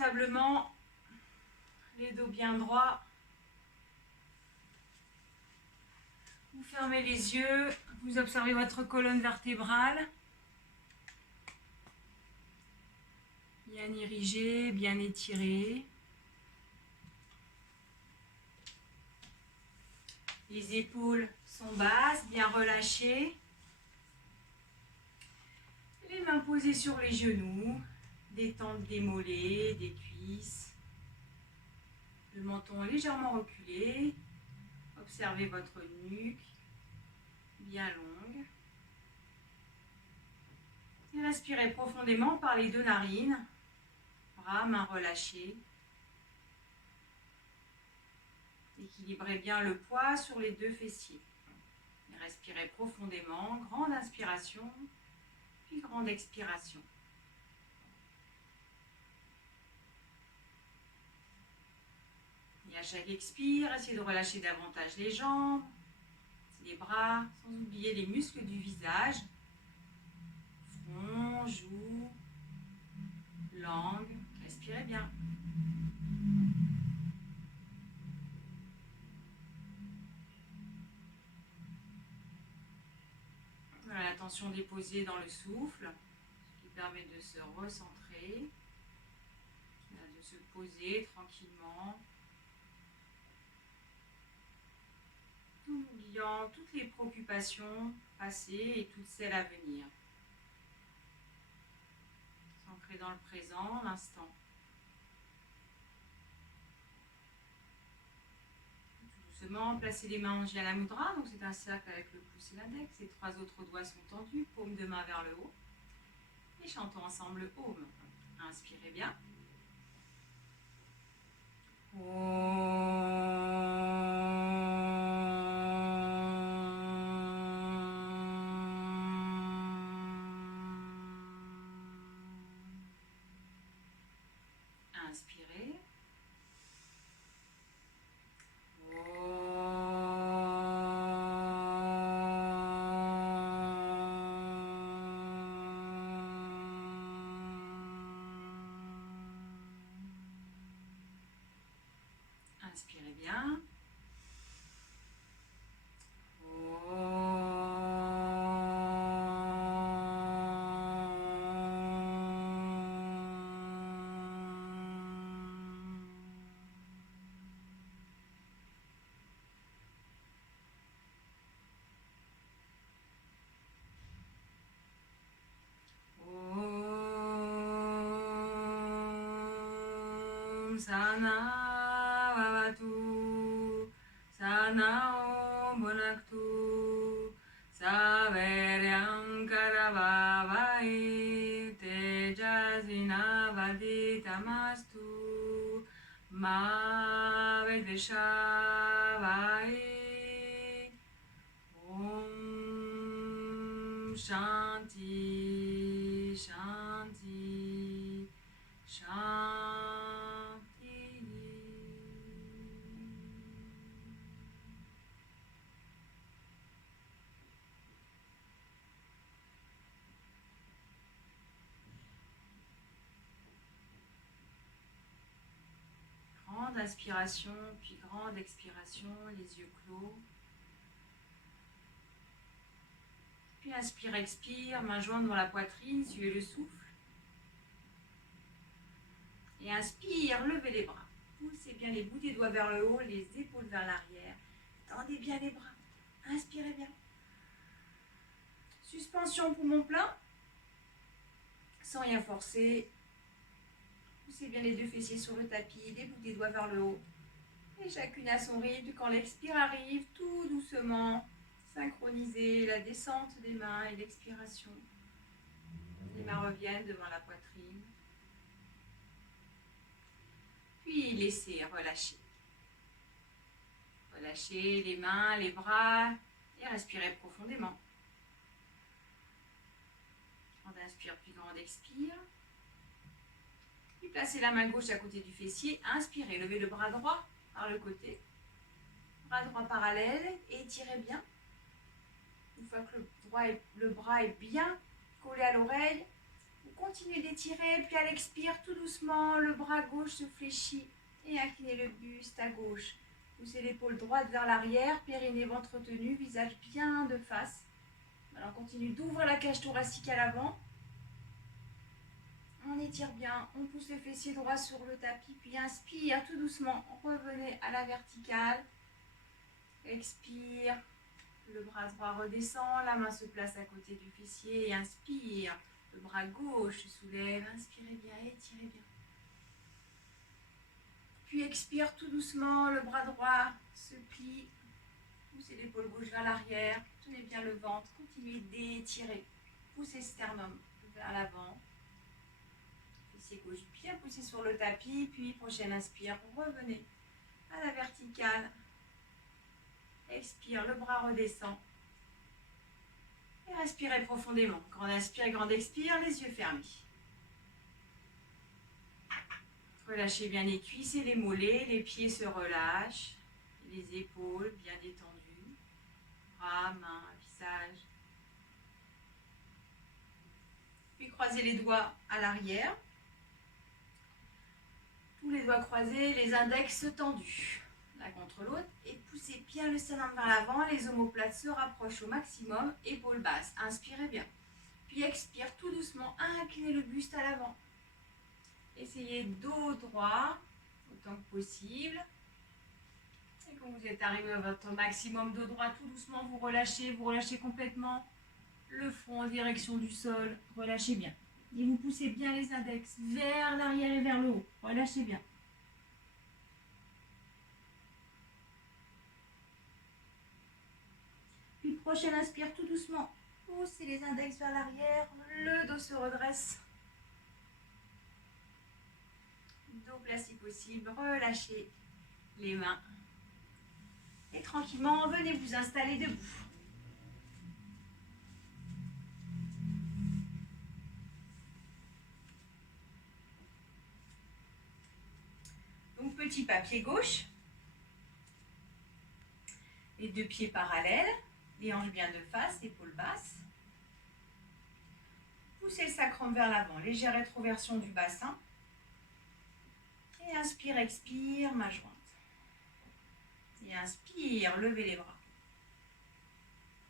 confortablement, les dos bien droits. Vous fermez les yeux, vous observez votre colonne vertébrale. Bien érigée, bien étirée. Les épaules sont basses, bien relâchées. Les mains posées sur les genoux. Détente des mollets, des cuisses. Le menton légèrement reculé. Observez votre nuque, bien longue. Et respirez profondément par les deux narines. Bras, mains relâchées. Équilibrez bien le poids sur les deux fessiers. Et respirez profondément, grande inspiration, puis grande expiration. Et à chaque expire, essayez de relâcher davantage les jambes, les bras, sans oublier les muscles du visage. Front, joues, langue. Respirez bien. Voilà, l'attention déposée dans le souffle, ce qui permet de se recentrer, de se poser tranquillement, en oubliant toutes les préoccupations passées et toutes celles à venir. S'ancrer dans le présent, l'instant. Tout doucement, placez les mains en Jnana Mudra, donc c'est un cercle avec le pouce et l'index. Les trois autres doigts sont tendus, paume de main vers le haut. Et chantons ensemble le Om. Inspirez bien. Inspirez. Inspirez bien. Sana Vavatu Sana Bhunaktu Saveryam Karavavai Tejasvina Vaditamastu Ma Vedvishavai Om Shanti Shanti Shanti. Grande inspiration, puis grande expiration, les yeux clos. Puis inspire, expire, main jointe dans la poitrine, suivez le souffle. Et inspire, levez les bras. Poussez bien les bouts des doigts vers le haut, les épaules vers l'arrière. Tendez bien les bras. Inspirez bien. Suspension poumon plein. Sans rien forcer. Poussez bien les deux fessiers sur le tapis, les bouts des doigts vers le haut. Et chacune à son rythme. Quand l'expire arrive, tout doucement, synchronisez la descente des mains et l'expiration. Les mains reviennent devant la poitrine. Puis laissez relâcher. Relâchez les mains, les bras et respirez profondément. Grande inspire puis grande expire. Puis placez la main gauche à côté du fessier. Inspirez, levez le bras droit par le côté. Bras droit parallèle et étirez bien. Une fois que le bras est bien collé à l'oreille, vous Continuez d'étirer, puis à l'expire, tout doucement, le bras gauche se fléchit et inclinez le buste à gauche. Poussez l'épaule droite vers l'arrière, périnée, ventre tenu, visage bien de face. Alors on continue d'ouvrir la cage thoracique à l'avant. On étire bien, on pousse le fessier droit sur le tapis, puis inspire tout doucement. Revenez à la verticale. Expire, le bras droit redescend, la main se place à côté du fessier et inspire. Le bras gauche se soulève, inspirez bien, étirez bien. Puis expire tout doucement, le bras droit se plie. Poussez l'épaule gauche vers l'arrière, tenez bien le ventre, continuez d'étirer. Poussez sternum vers l'avant. Fessier gauche bien poussé sur le tapis, puis prochaine inspire, revenez à la verticale. Expire, le bras redescend. Et respirez profondément. Grande inspire, grande expire, les yeux fermés. Relâchez bien les cuisses et les mollets, les pieds se relâchent, les épaules bien détendues, bras, mains, visage. Puis croisez les doigts à l'arrière. Tous les doigts croisés, les index tendus l'un contre l'autre et poussez bien le sternum vers l'avant, les omoplates se rapprochent au maximum, épaules basses, inspirez bien. Puis expire tout doucement, inclinez le buste à l'avant. Essayez dos droit autant que possible. Et quand vous êtes arrivé à votre maximum dos droit, tout doucement vous relâchez complètement le front en direction du sol, relâchez bien. Et vous poussez bien les index vers l'arrière et vers le haut, relâchez bien. Puis prochaine inspire tout doucement, poussez les index vers l'arrière, le dos se redresse. Dos plat si possible, relâchez les mains. Et tranquillement, venez vous installer debout. Donc petit pas pied gauche, les deux pieds parallèles, les hanches bien de face, épaules basses. Poussez le sacrum vers l'avant, légère rétroversion du bassin. Et inspire, expire, main jointe. Et inspire, levez les bras.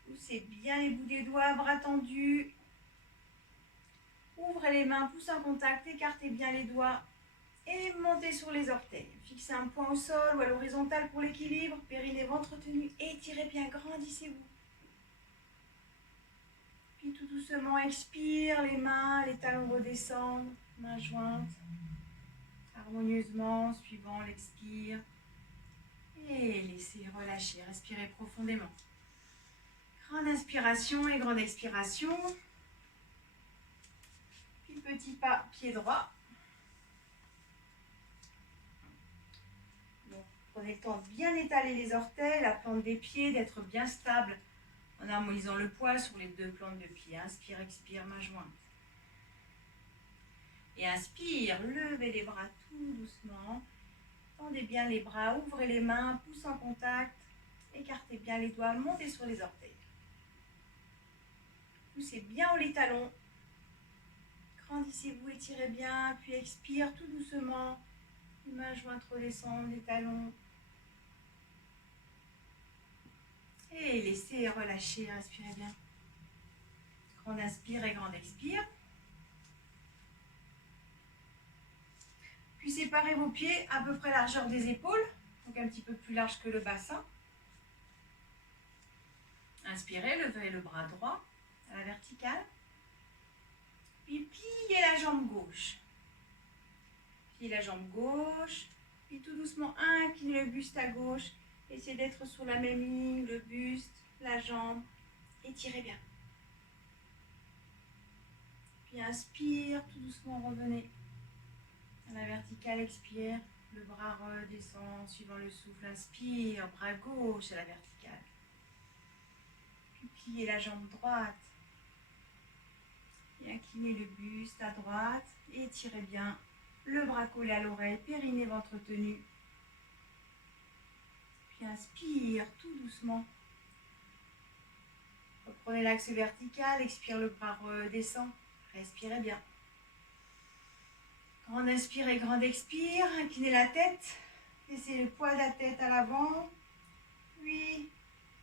Poussez bien les bouts des doigts, bras tendus. Ouvrez les mains, poussez en contact, écartez bien les doigts. Et montez sur les orteils. Fixez un point au sol ou à l'horizontale pour l'équilibre. Périnée, ventre tenu. Étirez bien, grandissez-vous. Puis tout doucement, expire, les mains, les talons redescendent. Mains jointes. Harmonieusement, suivant l'expire. Et laissez relâcher, respirez profondément. Grande inspiration et grande expiration. Puis petit pas, pied droit. Donc, prenez le temps de bien étaler les orteils, la plante des pieds, d'être bien stable en harmonisant le poids sur les deux plantes de pied. Inspire, expire, main jointe. Et inspire, levez les bras tout doucement. Tendez bien les bras, ouvrez les mains, poussez en contact. Écartez bien les doigts, montez sur les orteils. Poussez bien haut les talons. Grandissez-vous, étirez bien, puis expire tout doucement. Les mains jointes redescendent, les talons. Et laissez relâcher, respirez bien. Grande inspire et grande expire. Puis séparez vos pieds à peu près largeur des épaules, donc un petit peu plus large que le bassin. Inspirez, levez le bras droit à la verticale. Puis pliez la jambe gauche. Pliez la jambe gauche. Puis tout doucement inclinez le buste à gauche. Essayez d'être sur la même ligne, le buste, la jambe. Étirez bien. Puis inspire, tout doucement revenez. À la verticale, expire, le bras redescend, suivant le souffle, inspire, bras gauche à la verticale. Puis pliez la jambe droite. Et inclinez le buste à droite, et étirez bien, le bras collé à l'oreille, périnée, ventre tenu. Puis inspire, tout doucement. Reprenez l'axe vertical, expire, le bras redescend, respirez bien. Grande inspire et grande expire. Inclinez la tête. Laissez le poids de la tête à l'avant. Puis,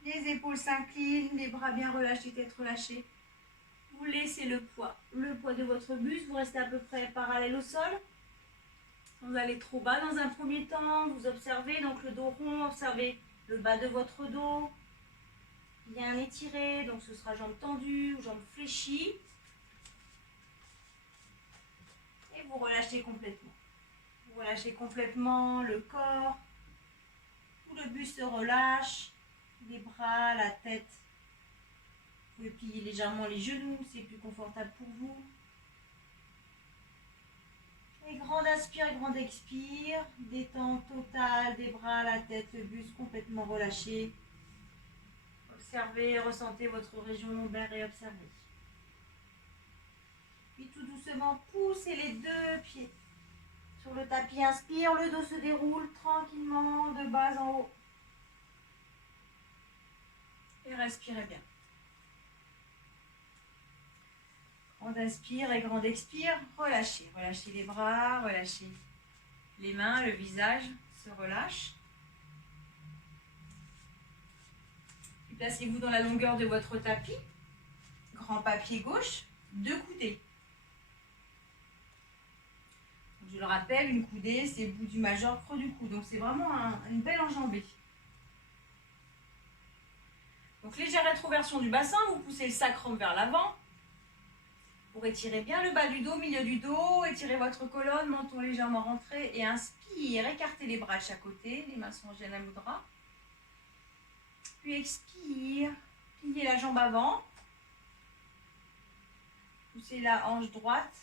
les épaules s'inclinent, les bras bien relâchés, tête relâchée. Vous laissez le poids de votre buste. Vous restez à peu près parallèle au sol. Vous allez trop bas dans un premier temps. Vous observez donc le dos rond. Observez le bas de votre dos. Bien étiré. Donc ce sera jambes tendues ou jambes fléchies. Et vous relâchez complètement. Vous relâchez complètement le corps. Tout le buste se relâche. Les bras, la tête. Vous pouvez plier légèrement les genoux, c'est plus confortable pour vous. Et grande inspire, grande expire. Détente totale des bras, la tête, le buste complètement relâché. Observez, ressentez votre région lombaire et observez. Puis tout doucement, poussez les deux pieds sur le tapis. Inspire, le dos se déroule tranquillement de bas en haut. Et respirez bien. Grande inspire et grande expire. Relâchez. Relâchez les bras, relâchez les mains, le visage se relâche. Puis placez-vous dans la longueur de votre tapis. Grand pas pied gauche, 2 coudées. Je le rappelle, une coudée, c'est bout du majeur, creux du cou. Donc c'est vraiment une belle enjambée. Donc légère rétroversion du bassin, vous poussez le sacrum vers l'avant. Pour étirer bien le bas du dos, milieu du dos, étirez votre colonne, menton légèrement rentré et inspire, écartez les bras de chaque côté, les mains sont en Jana Mudra. Puis expire, pliez la jambe avant, poussez la hanche droite,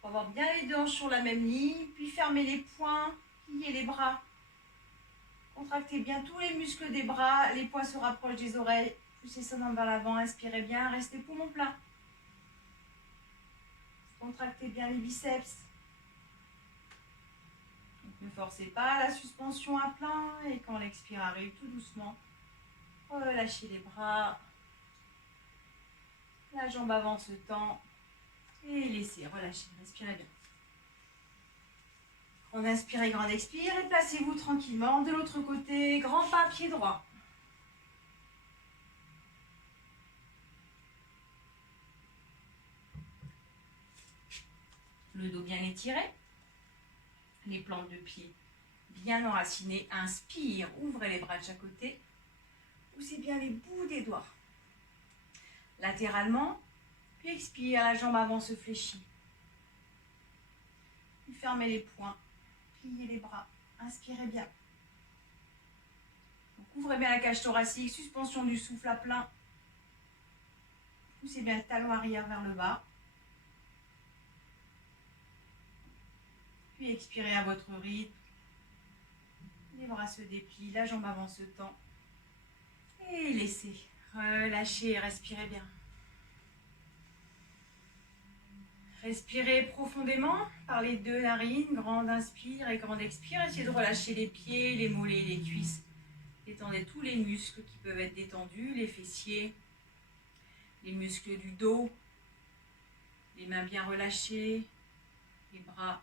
pour avoir bien les deux hanches sur la même ligne, puis fermez les poings, pliez les bras, contractez bien tous les muscles des bras, les poings se rapprochent des oreilles, poussez sa main vers l'avant, inspirez bien, restez poumon plein. Contractez bien les biceps. Donc, ne forcez pas la suspension à plein et quand l'expire arrive tout doucement, relâchez les bras. La jambe avant se tend et laissez, relâchez, respirez bien. Grande inspire et grande expire et placez-vous tranquillement de l'autre côté, grand pas, pied droit. Le dos bien étiré, les plantes de pied bien enracinées. Inspire, ouvrez les bras de chaque côté. Poussez bien les bouts des doigts. Latéralement, puis expire, la jambe avant se fléchit. Puis fermez les poings, pliez les bras, inspirez bien. Donc, ouvrez bien la cage thoracique, suspension du souffle à plein. Poussez bien le talon arrière vers le bas. Puis expirez à votre rythme. Les bras se déplient, la jambe avant se tend. Et laissez, relâchez, respirez bien. Respirez profondément par les deux narines, grande inspire et grande expire. Essayez de relâcher les pieds, les mollets, les cuisses. Détendez tous les muscles qui peuvent être détendus, les fessiers, les muscles du dos, les mains bien relâchées, les bras.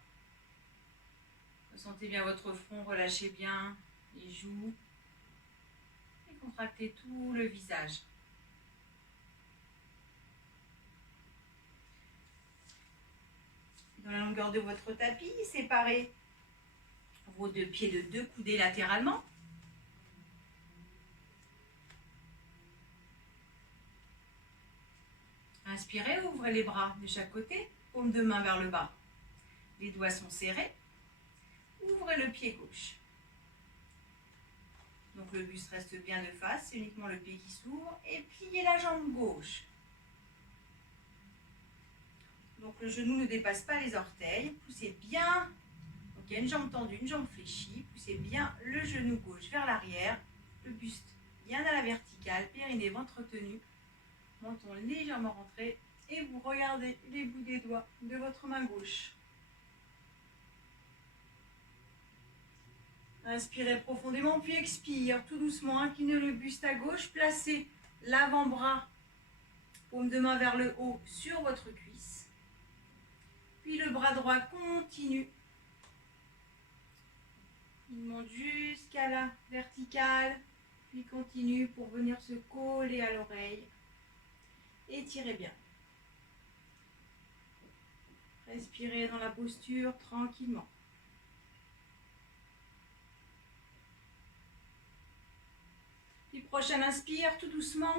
Ressentez bien votre front, relâchez bien les joues et contractez tout le visage. Dans la longueur de votre tapis, séparez vos deux pieds de 2 coudées latéralement. Inspirez, ouvrez les bras de chaque côté, paume de main vers le bas. Les doigts sont serrés. Ouvrez le pied gauche. Donc le buste reste bien de face, c'est uniquement le pied qui s'ouvre. Et pliez la jambe gauche. Donc le genou ne dépasse pas les orteils. Poussez bien. Donc il y a une jambe tendue, une jambe fléchie. Poussez bien le genou gauche vers l'arrière. Le buste bien à la verticale. Périnée, ventre tenu. Menton légèrement rentré. Et vous regardez les bouts des doigts de votre main gauche. Inspirez profondément, puis expire tout doucement. Inclinez le buste à gauche. Placez l'avant-bras, paume de main vers le haut, sur votre cuisse. Puis le bras droit continue. Il monte jusqu'à la verticale, puis continue pour venir se coller à l'oreille. Étirez bien. Respirez dans la posture tranquillement. Puis prochaine inspire, tout doucement.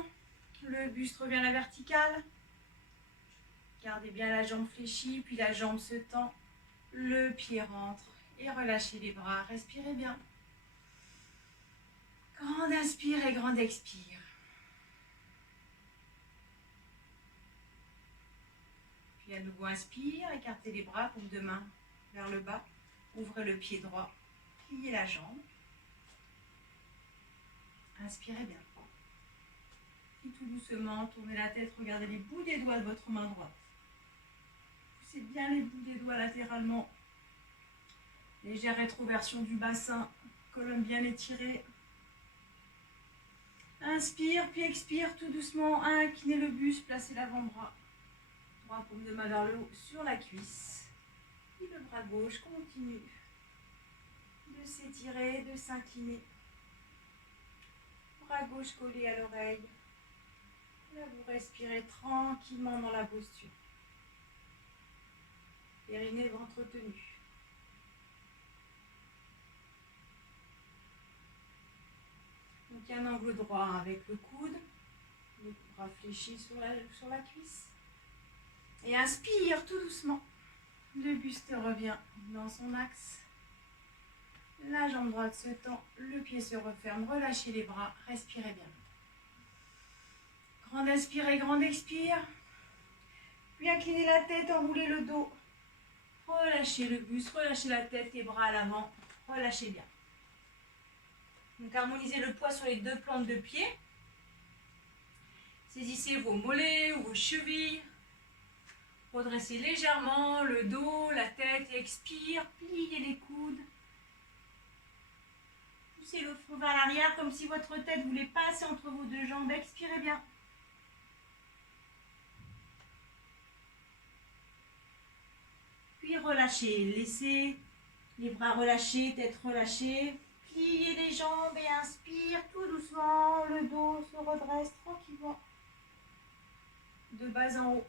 Le buste revient à la verticale. Gardez bien la jambe fléchie, puis la jambe se tend. Le pied rentre et relâchez les bras. Respirez bien. Grande inspire et grande expire. Puis à nouveau inspire, écartez les bras, paume de main vers le bas. Ouvrez le pied droit, pliez la jambe. Inspirez bien. Puis tout doucement, tournez la tête, regardez les bouts des doigts de votre main droite. Poussez bien les bouts des doigts latéralement. Légère rétroversion du bassin, colonne bien étirée. Inspire, puis expire tout doucement. Inclinez le buste, placez l'avant-bras. Droit paume de main vers le haut sur la cuisse. Puis le bras gauche continue de s'étirer, de s'incliner. Bras gauche collé à l'oreille. Là, vous respirez tranquillement dans la posture. Périnée, ventre tenu. Donc, il y a un angle droit avec le coude. Le bras fléchi sur la cuisse. Et inspire tout doucement. Le buste revient dans son axe. La jambe droite se tend, le pied se referme. Relâchez les bras, respirez bien. Grande inspire et grande expire. Puis inclinez la tête, enroulez le dos. Relâchez le buste, relâchez la tête, les bras à l'avant. Relâchez bien. Donc harmonisez le poids sur les deux plantes de pied. Saisissez vos mollets ou vos chevilles. Redressez légèrement le dos, la tête et expire. Pliez les coudes. Poussez le front vers l'arrière comme si votre tête voulait passer entre vos deux jambes. Expirez bien. Puis relâchez. Laissez les bras relâchés, tête relâchée. Pliez les jambes et inspire tout doucement. Le dos se redresse tranquillement. De bas en haut.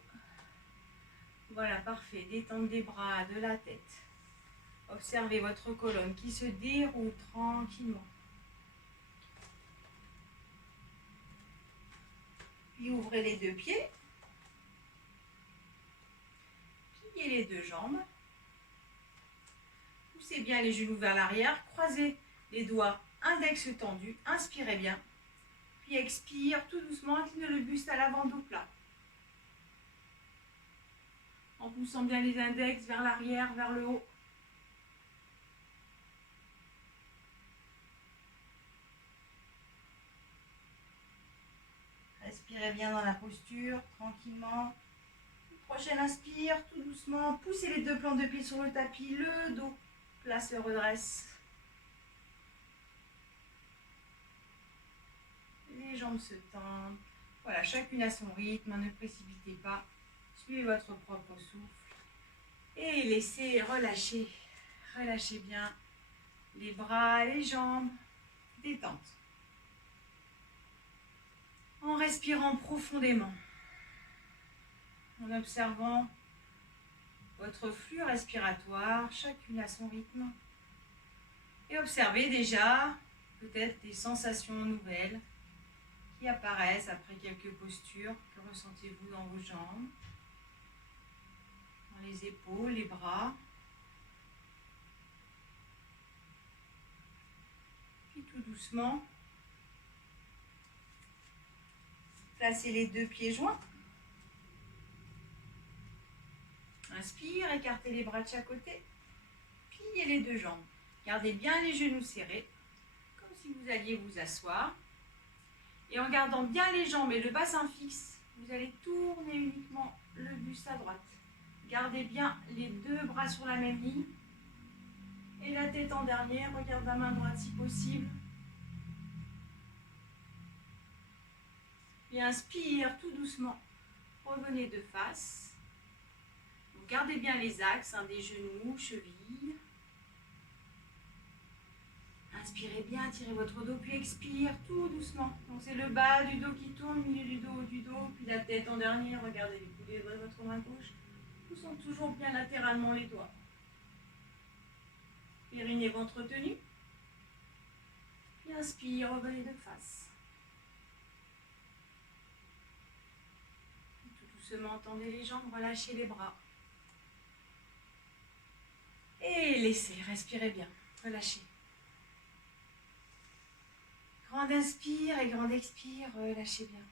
Voilà, parfait. Détente des bras, de la tête. Observez votre colonne qui se déroule tranquillement. Puis ouvrez les deux pieds. Pliez les deux jambes. Poussez bien les genoux vers l'arrière. Croisez les doigts, index tendu. Inspirez bien. Puis expire tout doucement. Inclinez le buste à l'avant, dos plat. En poussant bien les index vers l'arrière, vers le haut. Respirez bien dans la posture, tranquillement. Prochaine inspire, tout doucement. Poussez les deux plantes de pied sur le tapis, le dos plat se redresse. Les jambes se tendent. Voilà, chacune à son rythme, ne précipitez pas. Suivez votre propre souffle. Et laissez relâcher. Relâchez bien les bras, les jambes. Détente. En respirant profondément. En observant votre flux respiratoire, chacune à son rythme. Et observez déjà peut-être des sensations nouvelles qui apparaissent après quelques postures. Que ressentez-vous dans vos jambes, dans les épaules, les bras. Puis tout doucement, placez les deux pieds joints. Inspire, écartez les bras de chaque côté. Pliez les deux jambes. Gardez bien les genoux serrés, comme si vous alliez vous asseoir. Et en gardant bien les jambes et le bassin fixe, vous allez tourner uniquement le buste à droite. Gardez bien les deux bras sur la même ligne. Et la tête en dernier, regarde la main droite si possible. Et inspire tout doucement. Revenez de face. gardez bien les axes des genoux, chevilles. Inspirez bien, tirez votre dos, puis expire tout doucement. Donc c'est le bas du dos qui tourne, milieu du dos, puis la tête en dernier. Regardez les coudées de votre main gauche. Poussons toujours bien latéralement les doigts. Périnée, ventre tenu. Puis inspire, revenez de face. Tout doucement, tendez les jambes, relâchez les bras. Et laissez, respirez bien, relâchez. Grande inspire et grande expire, relâchez bien.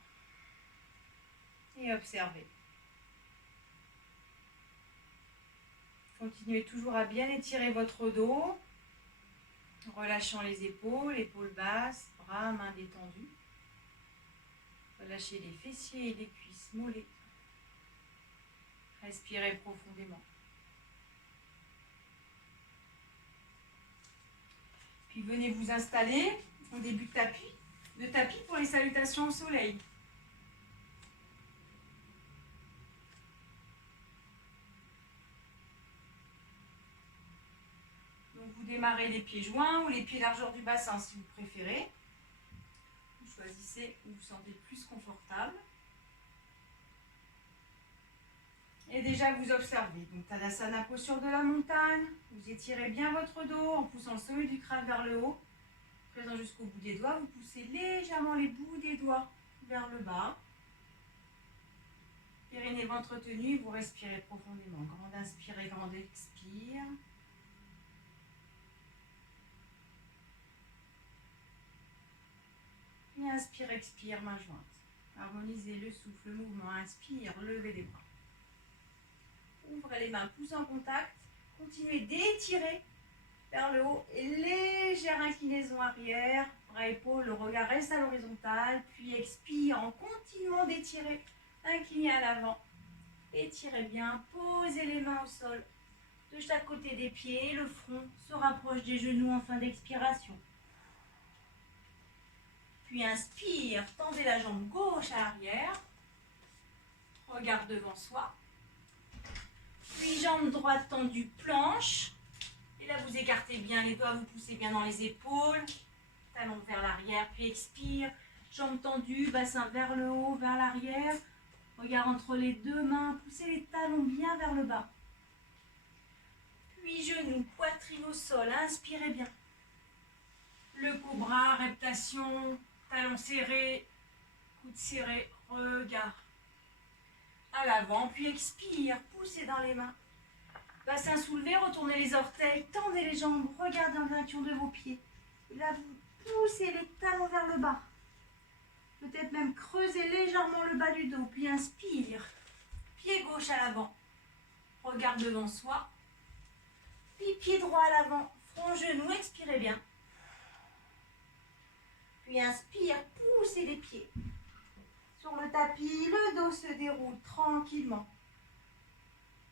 Et observez. Continuez toujours à bien étirer votre dos, relâchant les épaules basses, bras, mains détendues. Relâchez les fessiers et les cuisses, mollets. Respirez profondément. Puis venez vous installer au début de tapis pour les salutations au soleil. Donc vous démarrez les pieds joints ou les pieds largeur du bassin si vous préférez. Vous choisissez où vous vous sentez le plus confortable. Et déjà vous observez. Donc Tadasana, posture de la montagne. Vous étirez bien votre dos en poussant le sommet du crâne vers le haut. Présent jusqu'au bout des doigts, vous poussez légèrement les bouts des doigts vers le bas. Périnée, ventre tenu, vous respirez profondément. Grande inspire et grande expire. Et inspire, expire, main jointe. Harmonisez le souffle, le mouvement. Inspire, levez les bras. Ouvrez les mains, pouces en contact. Continuez d'étirer vers le haut et légère inclinaison arrière. Bras, épaules, le regard reste à l'horizontale. Puis expire en continuant d'étirer. Inclinez à l'avant. Étirez bien. Posez les mains au sol. De chaque côté des pieds, le front se rapproche des genoux en fin d'expiration. Puis inspire, tendez la jambe gauche à l'arrière. Regard devant soi. Puis jambe droite tendue, planche. Et là, vous écartez bien les doigts, vous poussez bien dans les épaules. Talons vers l'arrière, puis expire. Jambes tendues, bassin vers le haut, vers l'arrière. Regard entre les deux mains, poussez les talons bien vers le bas. Puis genoux, poitrine au sol, inspirez bien. Le cobra, reptation, talons serrés, coudes serrés, regard à l'avant, puis expire, poussez dans les mains. Bassin soulevé, retournez les orteils, tendez les jambes, regardez en direction de vos pieds. Et là, vous poussez les talons vers le bas. Peut-être même creusez légèrement le bas du dos, puis inspire. Pied gauche à l'avant, regard devant soi. Puis pied droit à l'avant, front, genou, expirez bien. Puis inspire, poussez les pieds. Sur le tapis, le dos se déroule tranquillement.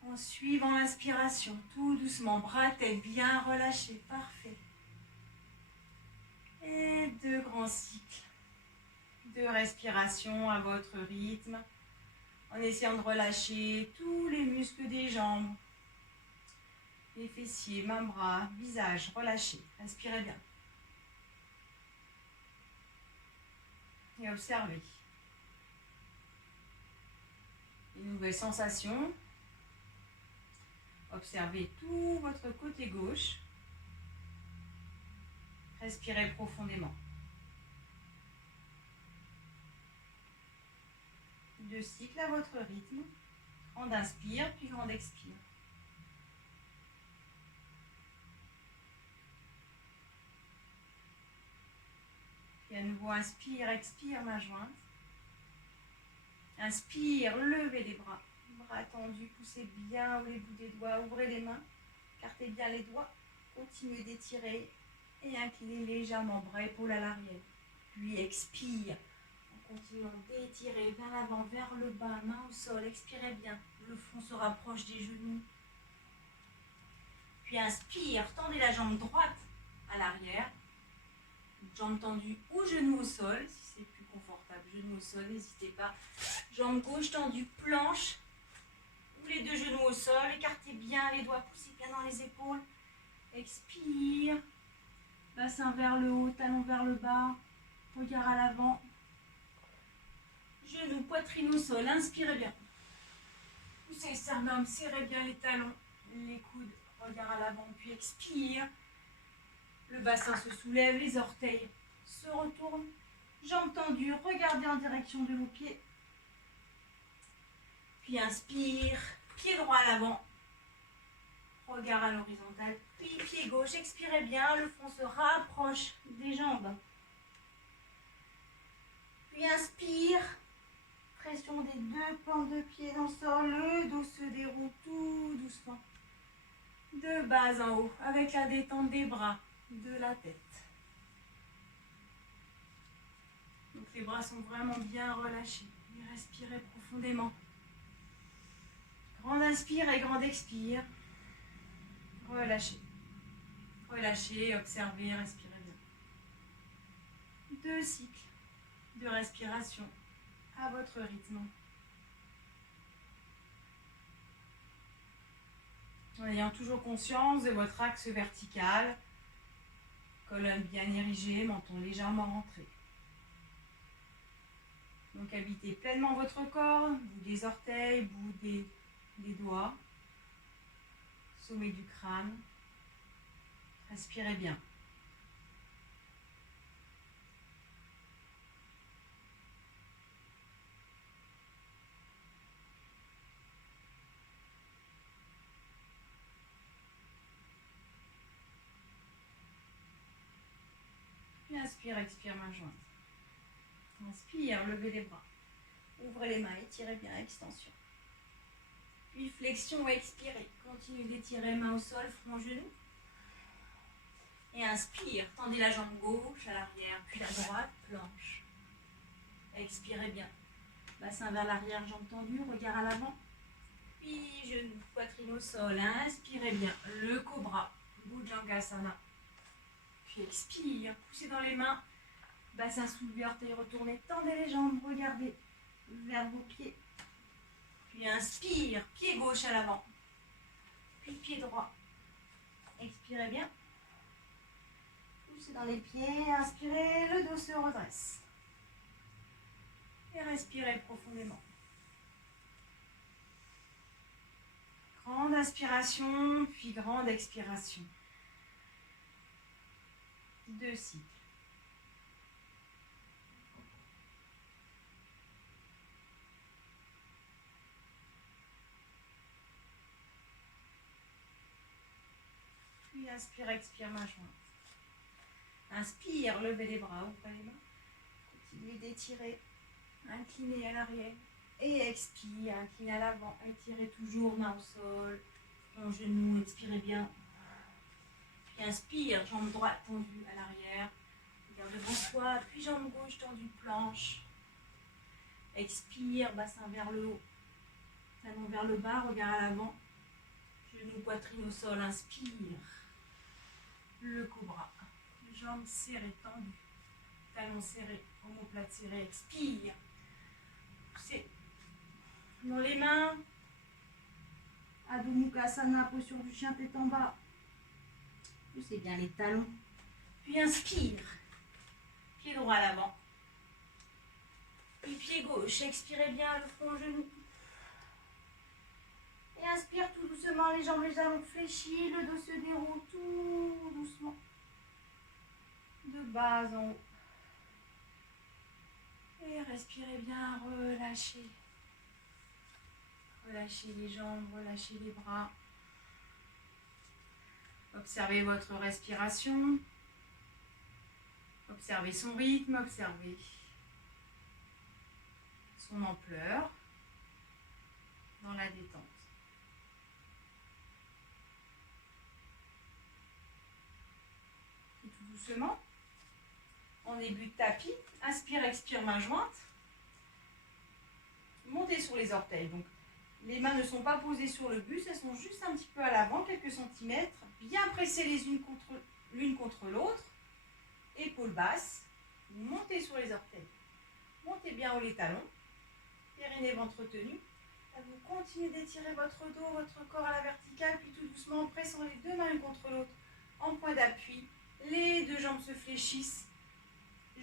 En suivant l'inspiration, tout doucement, bras, tête bien relâchés, parfait. Et 2 grands cycles de respiration à votre rythme, en essayant de relâcher tous les muscles des jambes, les fessiers, mains, bras, visage, relâchez, inspirez bien. Et observez. Une nouvelle sensation. Observez tout votre côté gauche. Respirez profondément. 2 cycles à votre rythme. Grande inspire, puis grande expire. Puis à nouveau, inspire, expire, main jointe. Inspire, levez les bras. Bras tendus, poussez bien les bouts des doigts, ouvrez les mains, écartez bien les doigts, continuez d'étirer et inclinez légèrement, bras, épaules à l'arrière. Puis expire, en continuant d'étirer vers l'avant, vers le bas, main au sol, expirez bien, le front se rapproche des genoux. Puis inspire, tendez la jambe droite à l'arrière, jambe tendue ou genou au sol, si c'est plus confortable, genou au sol, n'hésitez pas. Jambe gauche tendue, planche. Les deux genoux au sol, écartez bien les doigts, poussez bien dans les épaules. Expire. Bassin vers le haut, talon vers le bas. Regard à l'avant. Genoux, poitrine au sol, inspirez bien. Poussez le sternum, serrez bien les talons, les coudes, regard à l'avant, puis expire. Le bassin se soulève, les orteils se retournent. Jambes tendues, regardez en direction de vos pieds. Puis inspire, pied droit à l'avant. Regard à l'horizontale, puis pied gauche, expirez bien, le front se rapproche des jambes. Puis inspire, pression des deux plantes de pied dans le sol, le dos se déroule tout doucement. De bas en haut, avec la détente des bras, de la tête. Donc les bras sont vraiment bien relâchés. Et respirez profondément. Grande inspire et grande expire. Relâchez. Relâchez, observez, respirez bien. 2 cycles de respiration à votre rythme. En ayant toujours conscience de votre axe vertical, colonne bien érigée, menton légèrement rentré. Donc habitez pleinement votre corps, bout des orteils, bout des doigts, sommet du crâne. Respirez bien. Puis inspire, expire, main jointe. Inspire, levez les bras. Ouvrez les mains, étirez bien, extension. Puis flexion, expirez. Continuez d'étirer main au sol, front, genou. Et inspire, tendez la jambe gauche à l'arrière, puis la droite, planche. Expirez bien. Bassin vers l'arrière, jambes tendues, regard à l'avant. Puis genou, poitrine au sol. Inspirez bien, le cobra, Bhujangasana. Puis expire, poussez dans les mains. Bassin soulevé, orteil retourné, tendez les jambes, regardez vers vos pieds. Puis inspire, pied gauche à l'avant. Puis pied droit. Expirez bien. Poussez dans les pieds, inspirez, le dos se redresse. Et respirez profondément. Grande inspiration, puis grande expiration. 2 cycles. Puis inspire, expire, main jointe. Inspire, levez les bras, ouvrez les mains. Continuez d'étirer, inclinez à l'arrière. Et expire, inclinez à l'avant. Étirez toujours, main au sol, front, genou, expirez bien. Puis inspire, jambe droite tendue à l'arrière. Regard devant soi, puis jambe gauche tendue, planche. Expire, bassin vers le haut. Talon vers le bas, regard à l'avant. Genou, poitrine au sol, inspire. Le cobra. Jambes serrées, tendues. Talons serrés, omoplate serrée, expire. Poussez dans les mains. Adho Mukha Asana, posture du chien, tête en bas. Poussez bien les talons. Puis inspire. Pied droit à l'avant. Puis pied gauche. Expirez bien le front, genou. Et inspire tout doucement, les jambes légèrement fléchies. Le dos se déroule tout doucement. De bas en haut. Et respirez bien, relâchez. Relâchez les jambes, relâchez les bras. Observez votre respiration. Observez son rythme, observez son ampleur dans la détente. Et tout doucement, en début de tapis, inspire, expire, main jointe. Montez sur les orteils. Donc, les mains ne sont pas posées sur le buste, elles sont juste un petit peu à l'avant, quelques centimètres. Bien pressées les unes l'une contre l'autre. Épaules basses. Montez sur les orteils. Montez bien haut les talons. Périnée, ventre tenu. Vous continuez d'étirer votre dos, votre corps à la verticale, puis tout doucement en pressant les deux mains l'une contre l'autre en point d'appui. Les deux jambes se fléchissent,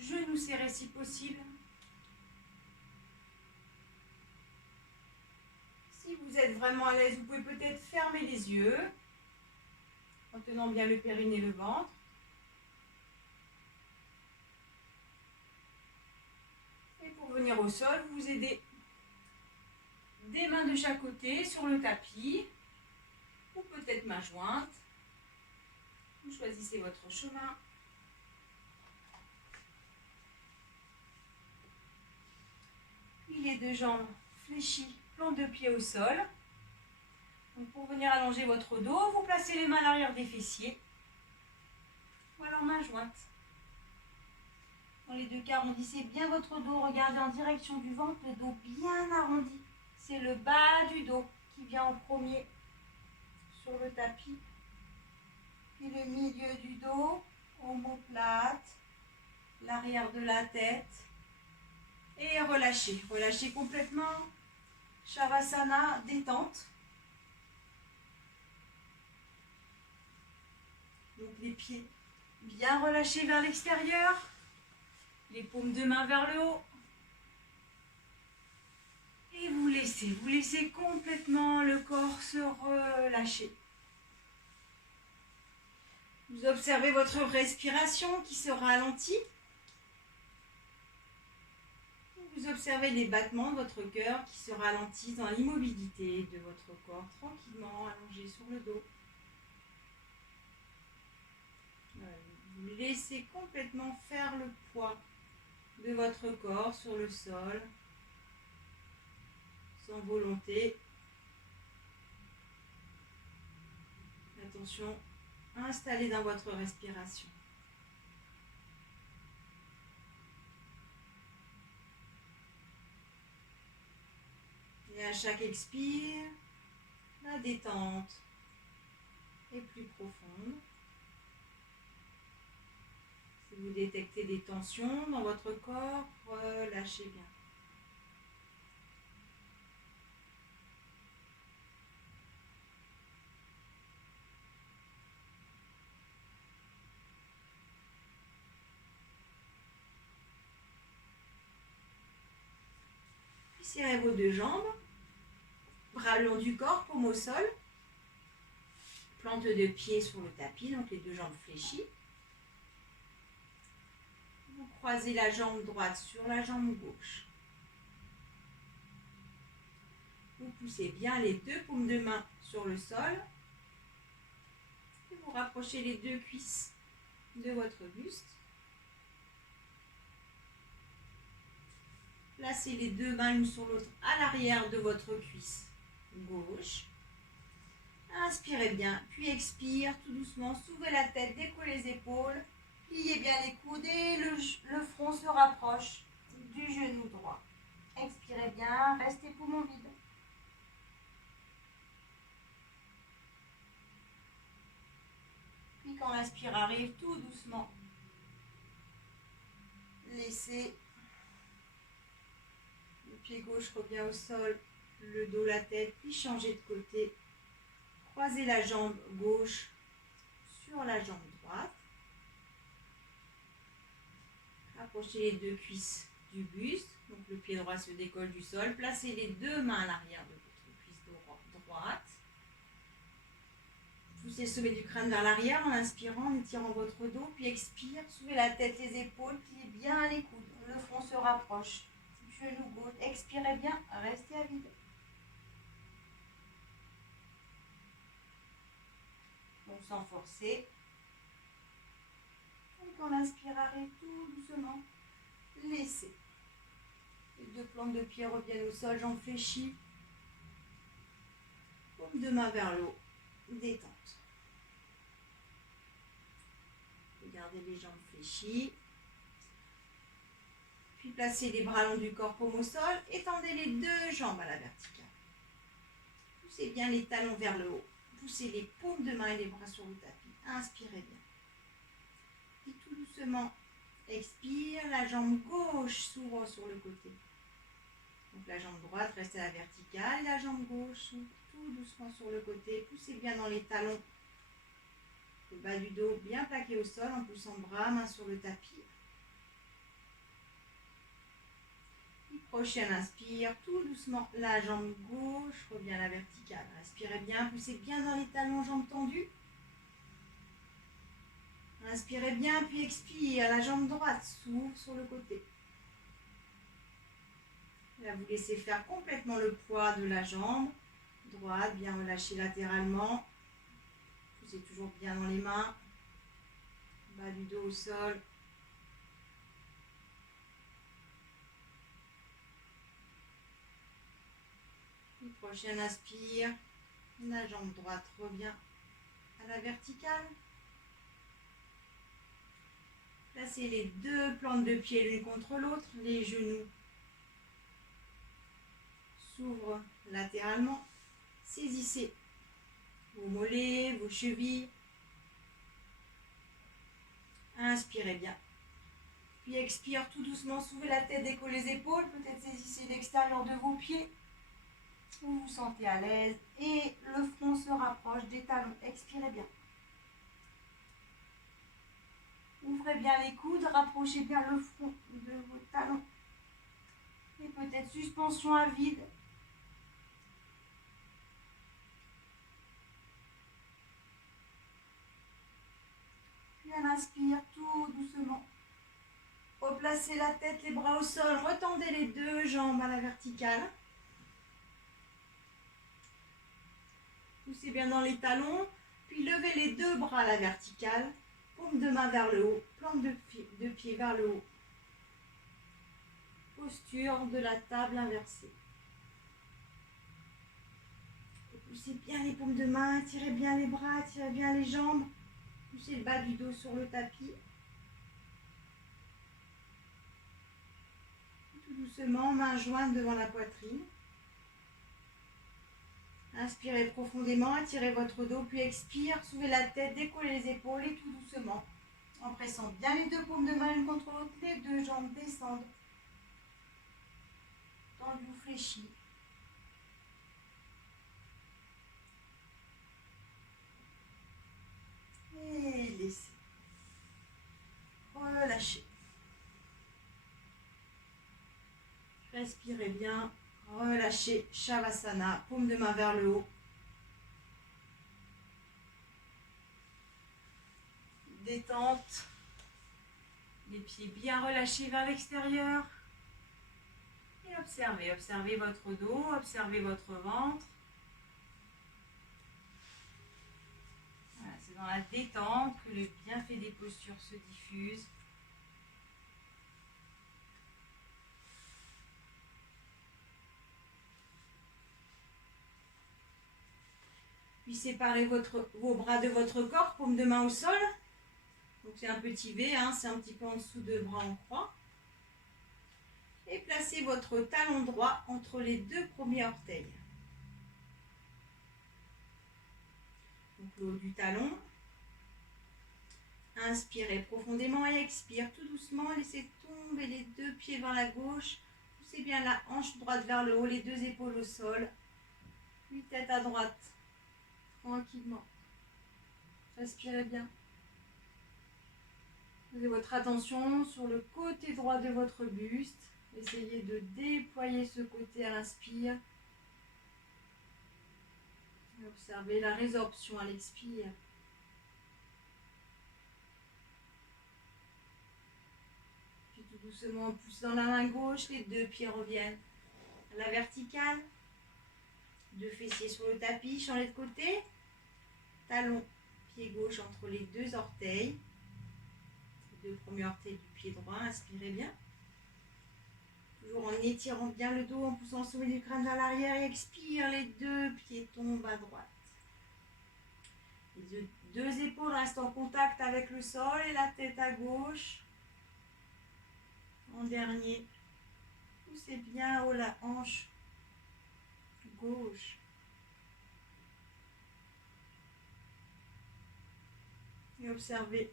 genoux serrés si possible. Si vous êtes vraiment à l'aise, vous pouvez peut-être fermer les yeux en tenant bien le périnée et le ventre. Et pour venir au sol, vous vous aidez des mains de chaque côté sur le tapis ou peut-être main jointe. Vous choisissez votre chemin. Puis les deux jambes fléchies, plante de pied au sol. Donc pour venir allonger votre dos, vous placez les mains à l'arrière des fessiers ou alors main jointe. Dans les deux cas, arrondissez bien votre dos, regardez en direction du ventre, le dos bien arrondi. C'est le bas du dos qui vient en premier sur le tapis. Puis le milieu du dos, omoplate, l'arrière de la tête. Et relâchez, relâchez complètement. Shavasana, détente. Donc les pieds bien relâchés vers l'extérieur. Les paumes de main vers le haut. Et vous laissez complètement le corps se relâcher. Vous observez votre respiration qui se ralentit. Vous observez les battements de votre cœur qui se ralentissent dans l'immobilité de votre corps, tranquillement allongé sur le dos. Vous laissez complètement faire le poids de votre corps sur le sol, sans volonté. Attention, installée dans votre respiration. Et à chaque expire, la détente est plus profonde. Si vous détectez des tensions dans votre corps, relâchez bien. Puis serrez vos deux jambes, bras le long du corps, paume au sol, plante de pied sur le tapis, donc les deux jambes fléchies. Vous croisez la jambe droite sur la jambe gauche. Vous poussez bien les deux paumes de main sur le sol. Et vous rapprochez les deux cuisses de votre buste. Placez les deux mains l'une sur l'autre à l'arrière de votre cuisse gauche. Inspirez bien, puis expire tout doucement. Soulevez la tête, décollez les épaules. Pliez bien les coudes et le front se rapproche du genou droit. Expirez bien, restez poumon vide. Puis quand l'inspire arrive, tout doucement, laissez le pied gauche revient au sol, le dos, la tête, puis changez de côté. Croisez la jambe gauche sur la jambe droite. Approchez les deux cuisses du buste, donc le pied droit se décolle du sol. Placez les deux mains à l'arrière de votre cuisse droite. Poussez le sommet du crâne vers l'arrière en inspirant, en étirant votre dos, puis expire. Soulevez la tête, les épaules, pliez bien les coudes. Le front se rapproche. Genou gauche. Expirez bien, restez à vide. Donc sans forcer. Et quand l'inspire arrive tout doucement, laissez. Les deux plantes de pied reviennent au sol, jambes fléchies. Paume de main vers le haut. Détente. Gardez les jambes fléchies. Puis placez les bras long du corps, paume au sol. Étendez les deux jambes à la verticale. Poussez bien les talons vers le haut. Poussez les paumes de main et les bras sur le tapis. Inspirez bien. Puis tout doucement, expire. La jambe gauche s'ouvre sur le côté. Donc la jambe droite reste à la verticale, la jambe gauche s'ouvre tout doucement sur le côté. Poussez bien dans les talons. Le bas du dos bien plaqué au sol en poussant bras, main sur le tapis. Prochaine inspire, tout doucement, la jambe gauche revient à la verticale. Inspirez bien, poussez bien dans les talons, jambes tendues. Inspirez bien, puis expire, la jambe droite s'ouvre sur le côté. Là, vous laissez faire complètement le poids de la jambe droite, bien relâchée latéralement. Poussez toujours bien dans les mains. Bas du dos au sol. Prochaine inspire, la jambe droite revient à la verticale. Placez les deux plantes de pied l'une contre l'autre, les genoux s'ouvrent latéralement. Saisissez vos mollets, vos chevilles. Inspirez bien. Puis expire tout doucement, soulevez la tête, décollez les épaules. Peut-être saisissez l'extérieur de vos pieds. Vous vous sentez à l'aise et le front se rapproche des talons. Expirez bien. Ouvrez bien les coudes, rapprochez bien le front de vos talons. Et peut-être suspension à vide. Puis elle inspire tout doucement. Replacez la tête, les bras au sol. Retendez les deux jambes à la verticale. Poussez bien dans les talons. Puis levez les deux bras à la verticale. Paume de main vers le haut. Plante de pied vers le haut. Posture de la table inversée. Et poussez bien les paumes de main. Tirez bien les bras. Tirez bien les jambes. Poussez le bas du dos sur le tapis. Tout doucement, mains jointes devant la poitrine. Inspirez profondément, attirez votre dos, puis expire, soulevez la tête, décollez les épaules et tout doucement. En pressant bien les deux paumes de main l'une contre l'autre, les deux jambes descendent. Tendu ou fléchi. Et laissez. Relâchez. Respirez bien. Relâchez. Shavasana. Paume de main vers le haut. Détente. Les pieds bien relâchés vers l'extérieur. Et observez. Observez votre dos. Observez votre ventre. Voilà, c'est dans la détente que le bienfait des postures se diffuse. Puis séparez vos bras de votre corps, paume de main au sol. Donc c'est un petit V, hein, c'est un petit peu en dessous de bras en croix. Et placez votre talon droit entre les deux premiers orteils. Donc le haut du talon. Inspirez profondément et expire tout doucement. Laissez tomber les deux pieds vers la gauche. Poussez bien la hanche droite vers le haut, les deux épaules au sol. Puis tête à droite. Tranquillement. Respirez bien. Posez votre attention sur le côté droit de votre buste. Essayez de déployer ce côté à l'inspire. Observez la résorption à l'expire. Puis tout doucement, on pousse dans la main gauche. Les deux pieds reviennent à la verticale. Deux fessiers sur le tapis. Changez de côté. Talon, pied gauche entre les deux orteils. Les deux premiers orteils du pied droit. Inspirez bien. Toujours en étirant bien le dos, en poussant le sommet du crâne vers l'arrière. Et expire, les deux pieds tombent à droite. Les deux épaules restent en contact avec le sol et la tête à gauche. En dernier, poussez bien haut la hanche gauche. Et observez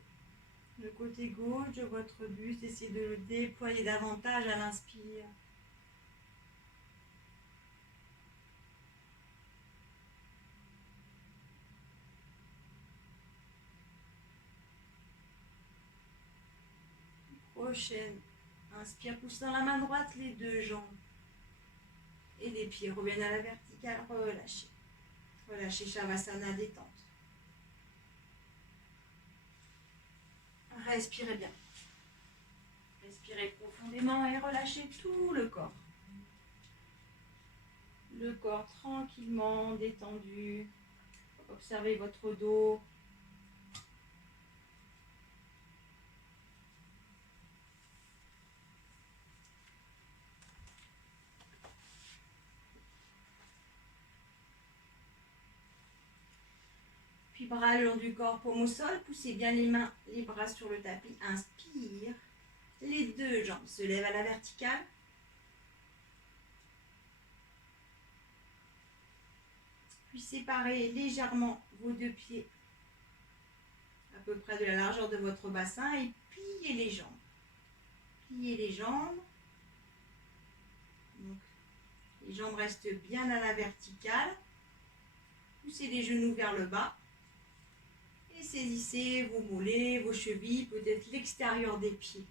le côté gauche de votre buste. Essayez de le déployer davantage à l'inspire. prochaine, inspire, pousse dans la main droite les deux jambes. Et les pieds reviennent à la verticale, relâchez. Relâchez Shavasana, détente. Respirez bien. Respirez profondément et relâchez tout le corps. Le corps tranquillement détendu. Observez votre dos. Puis bras le long du corps, paume au sol. Poussez bien les mains, les bras sur le tapis. Inspire. Les deux jambes se lèvent à la verticale. Puis séparez légèrement vos deux pieds à peu près de la largeur de votre bassin et pliez les jambes. Pliez les jambes. Donc, les jambes restent bien à la verticale. Poussez les genoux vers le bas. Et saisissez vos mollets, vos chevilles, peut-être l'extérieur des pieds.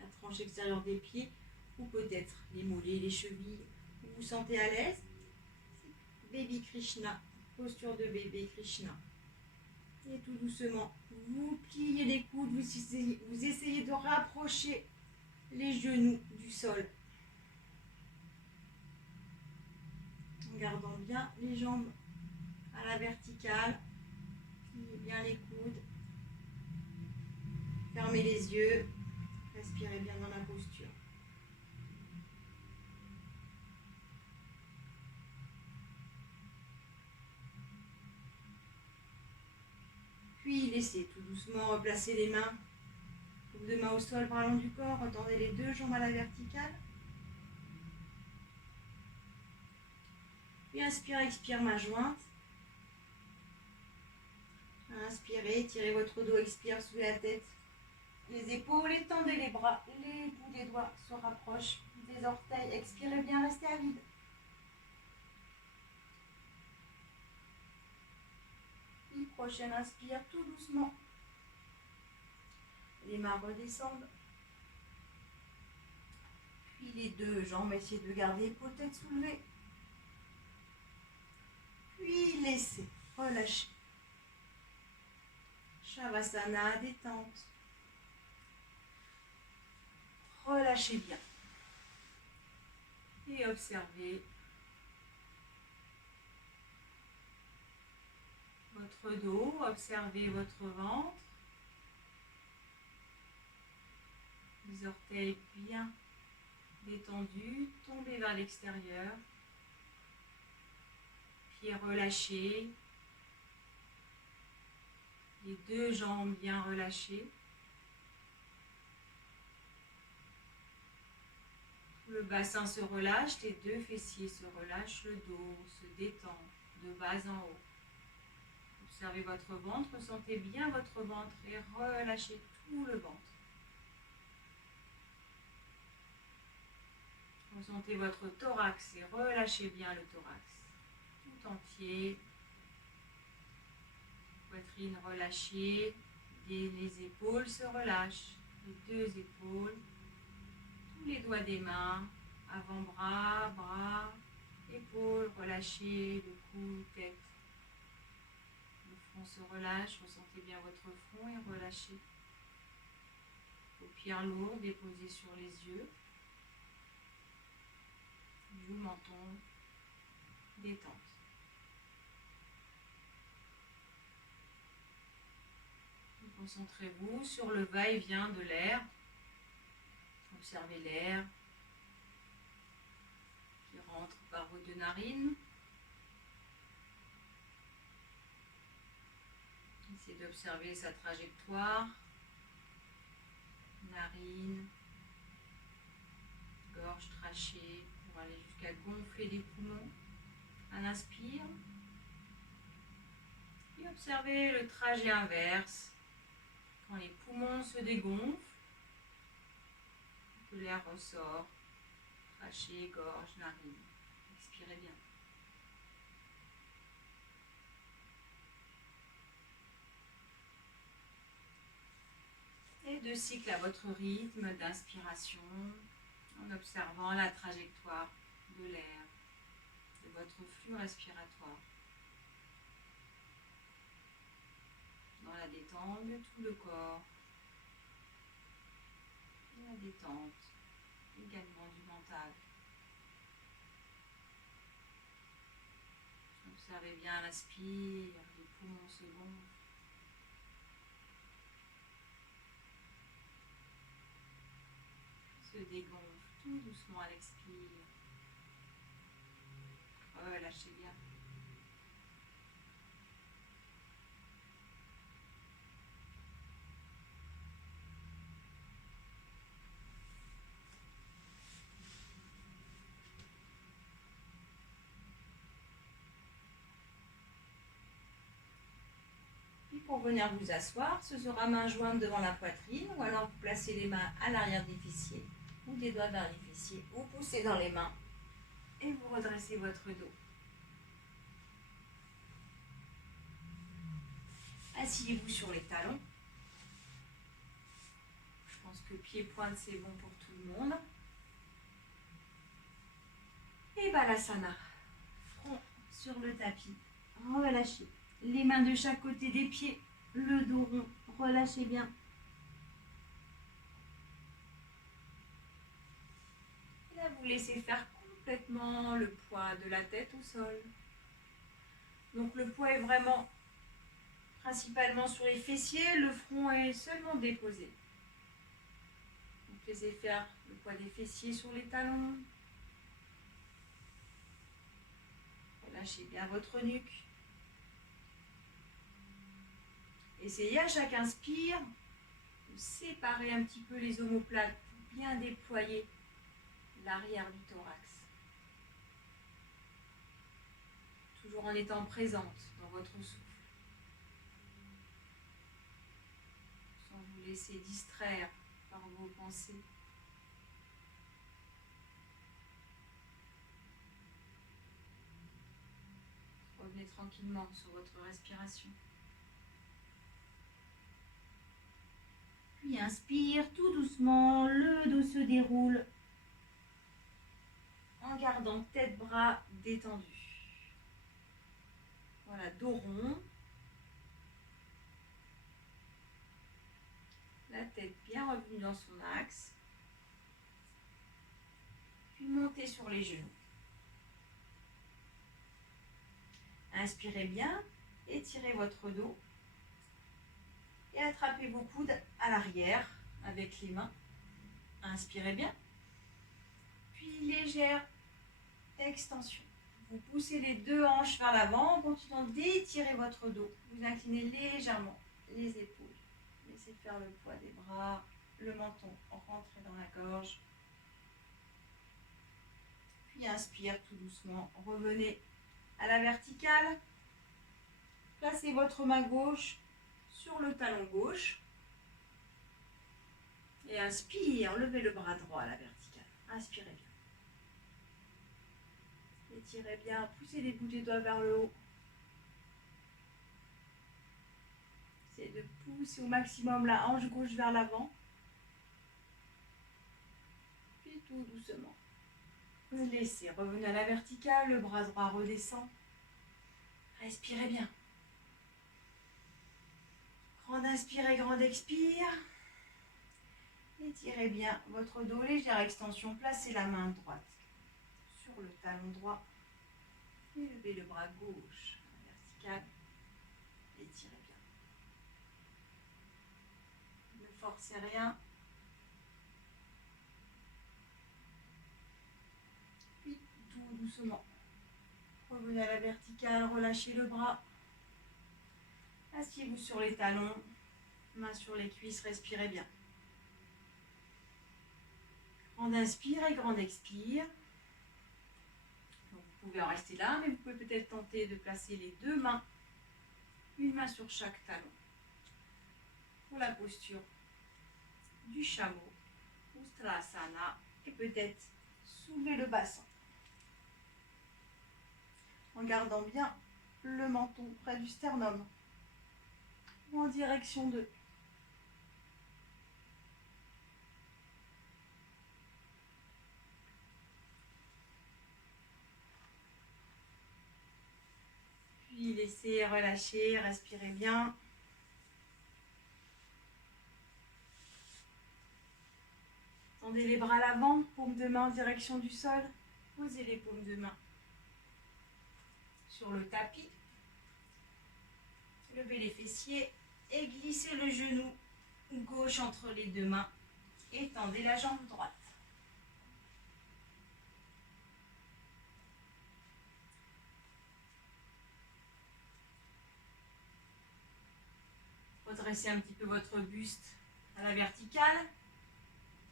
La tranche extérieure des pieds ou peut-être les mollets, les chevilles. Vous vous sentez à l'aise? Baby Krishna, posture de bébé Krishna. Et tout doucement, vous pliez les coudes, vous essayez de rapprocher les genoux du sol. En gardant bien les jambes à la verticale. Pliez bien les coudes. Fermez les yeux. Respirez bien dans la posture. Puis laissez tout doucement replacer les mains. Paume de main au sol, bras long du corps. Retendez les deux jambes à la verticale. Puis inspire, expire, main jointe. Inspirez, tirez votre dos, expire, soulevez la tête. Les épaules, étendez les bras, les bouts des doigts se rapprochent des orteils. Expirez bien, restez à vide. Puis prochaine inspire, tout doucement. Les mains redescendent. Puis les deux jambes, essayez de garder peut-être soulevées. Puis laissez, relâchez. Shavasana, détente. Relâchez bien. Et observez votre dos, observez votre ventre. Les orteils bien détendus, tombez vers l'extérieur. Pieds relâchés. Les deux jambes bien relâchées. Le bassin se relâche, les deux fessiers se relâchent, le dos se détend de bas en haut. Observez votre ventre, sentez bien votre ventre et relâchez tout le ventre. Ressentez votre thorax et relâchez bien le thorax tout entier. Poitrine relâchée, les épaules se relâchent, les deux épaules, tous les doigts des mains, avant-bras, bras, épaules relâchées, le cou, tête. Le front se relâche, ressentez bien votre front et relâchez. Paupières lourdes déposées sur les yeux. Joue, menton, détente. Concentrez-vous sur le va-et-vient de l'air. Observez l'air qui rentre par vos deux narines. Essayez d'observer sa trajectoire. Narine, gorge trachée pour aller jusqu'à gonfler les poumons. Un inspire. Et observez le trajet inverse. Quand les poumons se dégonflent, que l'air ressort, trachée, gorge, narine. Expirez bien. Et 2 cycles à votre rythme d'inspiration, en observant la trajectoire de l'air, de votre flux respiratoire. Dans la détente de tout le corps, et la détente également du mental. Observez bien l'inspire, les poumons se gonflent. Se dégonfle tout doucement à l'expire. Relâchez bien. Puis pour venir vous asseoir, ce sera main jointe devant la poitrine, ou alors vous placez les mains à l'arrière des fessiers, ou des doigts vers les fessiers, ou poussez dans les mains et vous redressez votre dos. Asseyez-vous sur les talons. Je pense que pied-pointe, c'est bon pour tout le monde. Et Balasana. Front sur le tapis. Relâchez. Les mains de chaque côté des pieds. Le dos rond. Relâchez bien. Et là, vous laissez faire complètement le poids de la tête au sol. Donc le poids est vraiment principalement sur les fessiers. Le front est seulement déposé. Donc laissez faire le poids des fessiers sur les talons. Relâchez bien votre nuque. Essayez à chaque inspire de séparer un petit peu les omoplates pour bien déployer l'arrière du thorax. Toujours en étant présente dans votre souffle. Sans vous laisser distraire par vos pensées. Revenez tranquillement sur votre respiration. Puis inspire tout doucement, le dos se déroule en gardant tête, bras détendus. Voilà, dos rond. La tête bien revenue dans son axe. Puis montez sur les genoux. Inspirez bien, étirez votre dos. Et attrapez vos coudes à l'arrière avec les mains. Inspirez bien. Puis légère extension. Vous poussez les deux hanches vers l'avant en continuant d'étirer votre dos. Vous inclinez légèrement les épaules. Laissez faire le poids des bras, le menton rentrez dans la gorge. Puis inspire tout doucement. Revenez à la verticale. Placez votre main gauche sur le talon gauche. Et inspire, levez le bras droit à la verticale. Inspirez bien. Étirez bien, poussez les bouts des doigts vers le haut. Essayez de pousser au maximum la hanche gauche vers l'avant. Puis tout doucement. Laissez, revenez à la verticale, le bras droit redescend. Respirez bien. Grande inspire et grande expire. Étirez bien votre dos, légère extension. Placez la main droite sur le talon droit. Et levez le bras gauche à la verticale. Étirez bien. Ne forcez rien. Puis tout doucement. Revenez à la verticale, relâchez le bras. Asseyez-vous sur les talons, mains sur les cuisses, respirez bien. Grande inspire et grande expire. Donc vous pouvez en rester là, mais vous pouvez peut-être tenter de placer les deux mains, une main sur chaque talon, pour la posture du chameau, Ustrasana, et peut-être soulever le bassin. En gardant bien le menton près du sternum, ou en direction de Puis laissez relâcher, respirez bien. Tendez les bras à l'avant, paume de main en direction du sol. Posez les paumes de main sur le tapis. Levez les fessiers et glissez le genou gauche entre les deux mains. Et tendez la jambe droite. Redressez un petit peu votre buste à la verticale.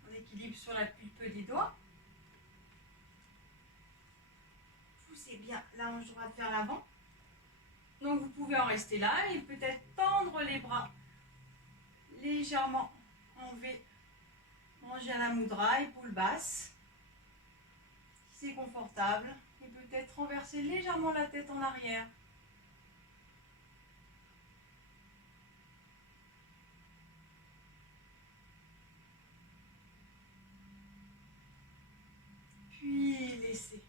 En équilibre sur la pulpe des doigts. Poussez bien la hanche droite vers l'avant. Donc vous pouvez en rester là et peut-être tendre les bras légèrement en V. Manger à la mudra, épaule basse. Si c'est confortable. Et peut-être renverser légèrement la tête en arrière. Puis laissez.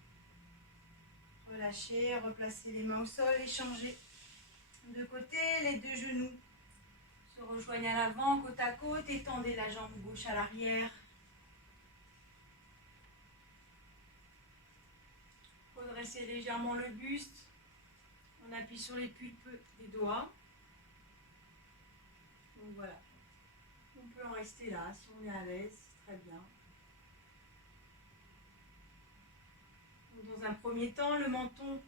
Relâchez, replacez les mains au sol, échangez de côté, les deux genoux se rejoignent à l'avant, côte à côte, étendez la jambe gauche à l'arrière. Redressez légèrement le buste, on appuie sur les pulpes des doigts. Donc voilà, on peut en rester là si on est à l'aise, très bien. Donc dans un premier temps, le menton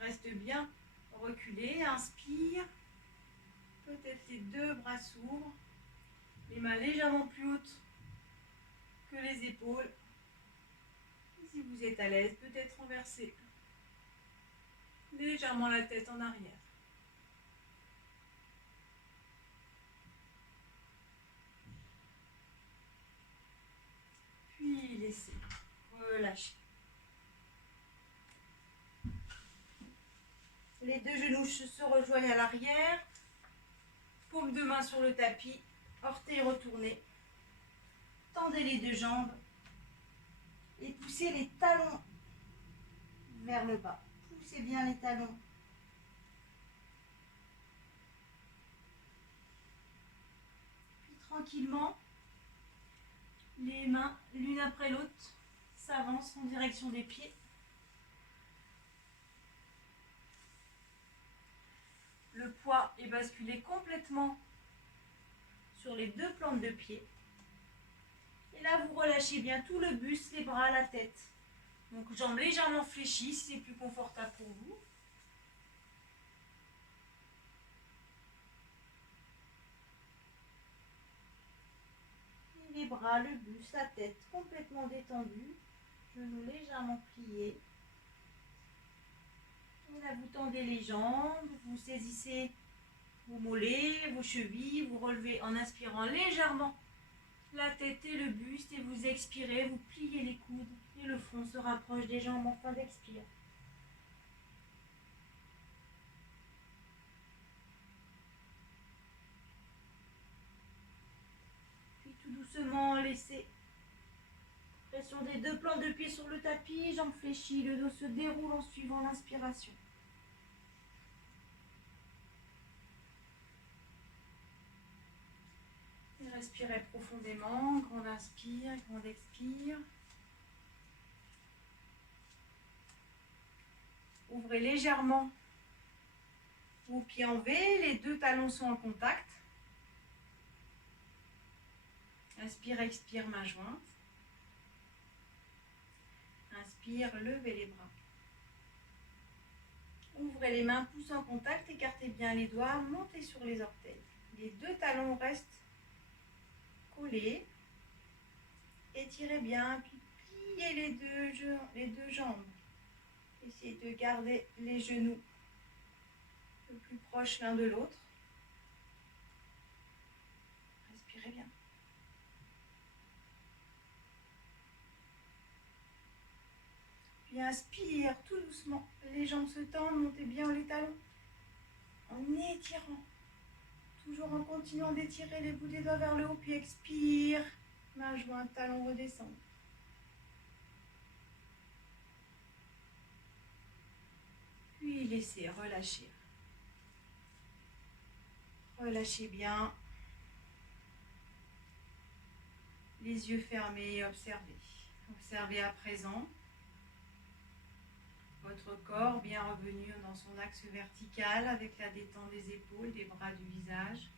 reste bien reculé, inspire. Peut-être les deux bras s'ouvrent, les mains légèrement plus hautes que les épaules. Et si vous êtes à l'aise, peut-être renverser légèrement la tête en arrière. Puis laissez, relâchez. Les deux genoux se rejoignent à l'arrière. Paume de main sur le tapis, orteils retournés. Tendez les deux jambes et poussez les talons vers le bas. Poussez bien les talons. Puis tranquillement, les mains l'une après l'autre s'avancent en direction des pieds. Le poids est basculé complètement sur les deux plantes de pied. Et là, vous relâchez bien tout le buste, les bras, la tête. Donc, jambes légèrement fléchies si c'est plus confortable pour vous. Et les bras, le buste, la tête complètement détendus. Genoux légèrement pliés. Et là, vous tendez les jambes, vous saisissez vos mollets, vos chevilles, vous relevez en inspirant légèrement la tête et le buste et vous expirez, vous pliez les coudes et le front se rapproche des jambes en fin d'expire. Puis tout doucement, laissez pression des deux plans de pied sur le tapis, jambes fléchies, le dos se déroule en suivant l'inspiration. Et respirez profondément, grand inspire, grand expire. Ouvrez légèrement vos pieds en V, les deux talons sont en contact. Inspire, expire, main jointe. Inspire, levez les bras. Ouvrez les mains, pouces en contact, écartez bien les doigts, montez sur les orteils. Les deux talons restent collés. Étirez bien, puis pliez les deux jambes. Essayez de garder les genoux le plus proches l'un de l'autre. Respirez bien. Puis inspire tout doucement. Les jambes se tendent, montez bien les talons en étirant. Toujours en continuant d'étirer les bouts des doigts vers le haut, puis expire. Main jointe, talon redescend. Puis laissez relâcher. Relâchez bien. Les yeux fermés et observez. Observez à présent votre corps bien revenu dans son axe vertical avec la détente des épaules, des bras, du visage.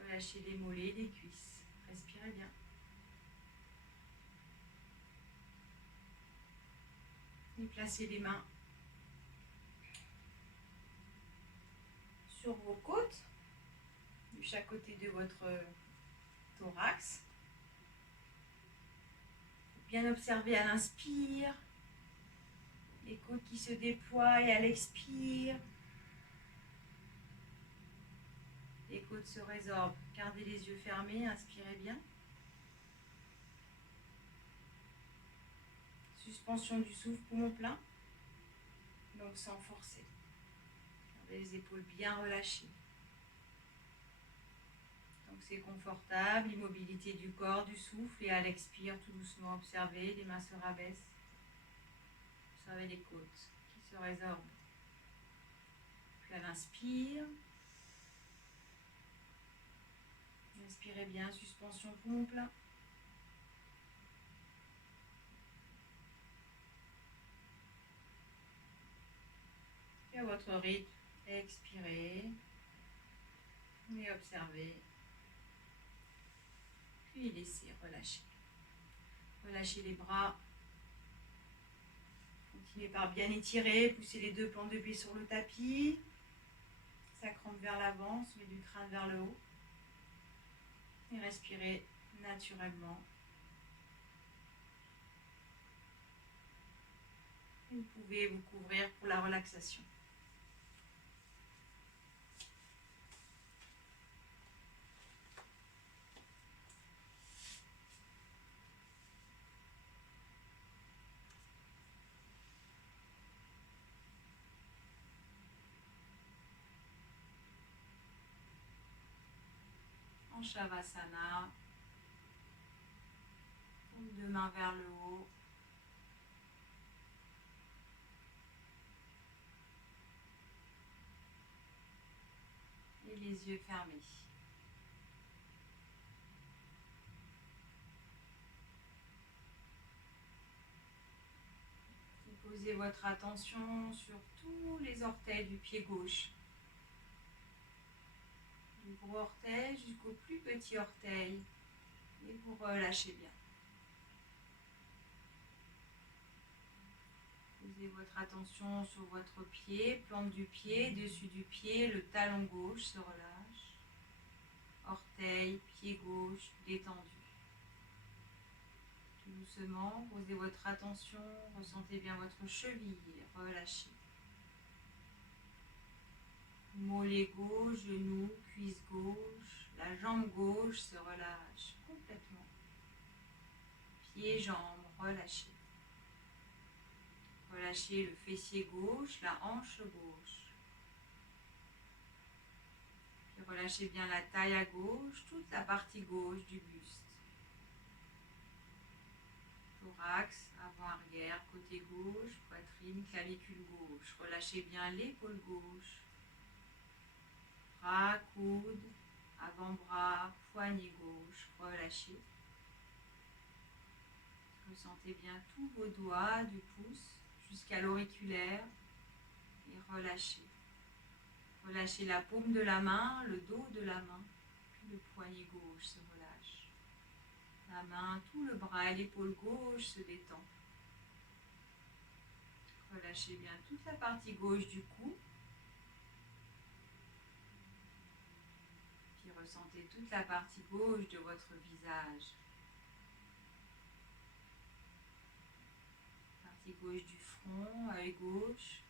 Relâchez les mollets, les cuisses. Respirez bien. Et placez les mains sur vos côtes, de chaque côté de votre thorax. Bien observer à l'inspire, les côtes qui se déploient et à l'expire. Les côtes se résorbent. Gardez les yeux fermés, inspirez bien. Suspension du souffle, poumon plein, donc sans forcer. Gardez les épaules bien relâchées. Donc c'est confortable, immobilité du corps, du souffle, et à l'expire, tout doucement, observez, les mains se rabaissent. Observez les côtes qui se résorbent. Puis à l'inspire, inspirez bien, suspension, poumon plein. Et à votre rythme, expirez et observez. Puis laissez relâcher. Relâchez les bras. Continuez par bien étirer, poussez les deux plans de pied sur le tapis. Sacrum vers l'avant, sommet du crâne vers le haut. Et respirez naturellement. Vous pouvez vous couvrir pour la relaxation. En Shavasana, deux mains vers le haut. Et les yeux fermés. Et posez votre attention sur tous les orteils du pied gauche. Du gros orteil jusqu'au plus petit orteil. Et vous relâchez bien. Posez votre attention sur votre pied, plante du pied, dessus du pied, le talon gauche se relâche. Orteil, pied gauche détendu. Tout doucement, posez votre attention, ressentez bien votre cheville, relâchez. Mollet gauche, genou, cuisse gauche, la jambe gauche se relâche complètement. Pieds, jambes, relâchez. Relâchez le fessier gauche, la hanche gauche. Puis relâchez bien la taille à gauche, toute la partie gauche du buste. Thorax, avant-arrière, côté gauche, poitrine, clavicule gauche. Relâchez bien l'épaule gauche. Bras, coude, avant-bras, poignet gauche. Relâchez. Ressentez bien tous vos doigts du pouce jusqu'à l'auriculaire et relâchez. Relâchez la paume de la main, le dos de la main, puis le poignet gauche se relâche. La main, tout le bras et l'épaule gauche se détend. Relâchez bien toute la partie gauche du cou. Puis ressentez toute la partie gauche de votre visage. Partie gauche du front, œil gauche,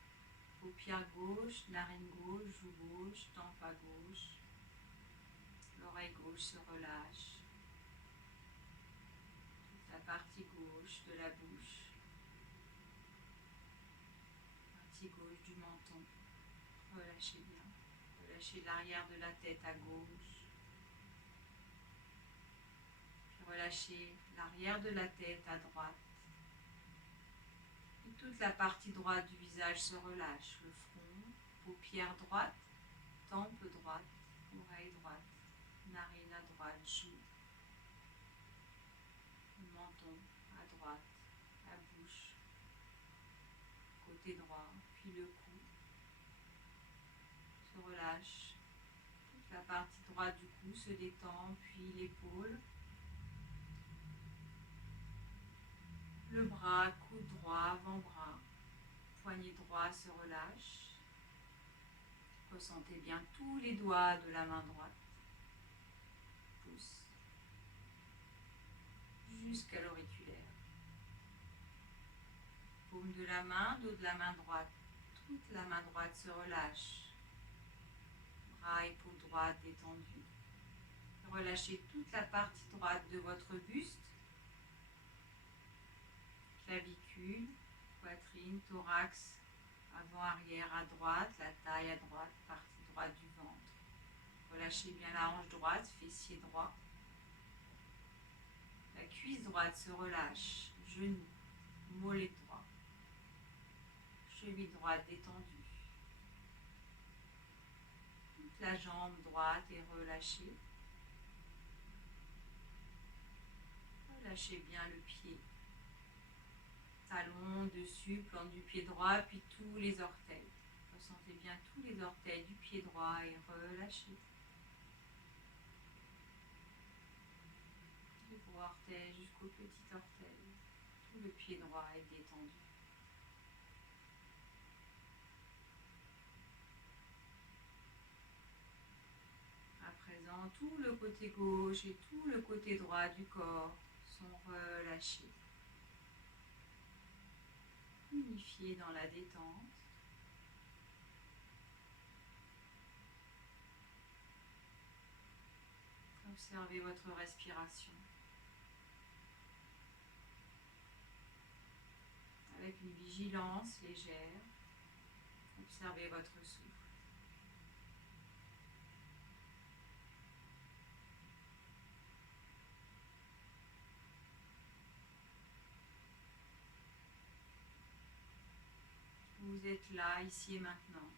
paupière gauche, narine gauche, joue gauche, tempe à gauche. L'oreille gauche se relâche. Toute la partie gauche de la bouche. Partie gauche du menton. Relâchez bien. Relâchez l'arrière de la tête à gauche. Puis relâchez l'arrière de la tête à droite. Et toute la partie droite du visage se relâche. Le front, paupière droite, tempe droite, oreille droite, narine à droite, joue, menton à droite, la bouche, côté droit, puis le cou se relâche, toute la partie droite du cou se détend, puis l'épaule, le bras, coude droit, avant-bras, poignet droit se relâche. Ressentez bien tous les doigts de la main droite, pouce, jusqu'à l'auriculaire. Paume de la main, dos de la main droite, toute la main droite se relâche. Bras, épaule droite détendue. Relâchez toute la partie droite de votre buste, clavicule, poitrine, thorax, avant-arrière à droite, la taille à droite, partie droite du ventre. Relâchez bien la hanche droite, fessier droit. La cuisse droite se relâche, genou, mollet droit, cheville droite détendue. Toute la jambe droite est relâchée. Relâchez bien le pied. Talon dessus, plante du pied droit, puis tous les orteils. Ressentez bien tous les orteils du pied droit et relâchez. Du gros orteil jusqu'au petit orteil. Tout le pied droit est détendu. À présent, tout le côté gauche et tout le côté droit du corps sont relâchés. Unifiés dans la détente. Observez votre respiration avec une vigilance légère. Observez votre souffle. Vous êtes là, ici et maintenant.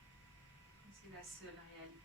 C'est la seule réalité.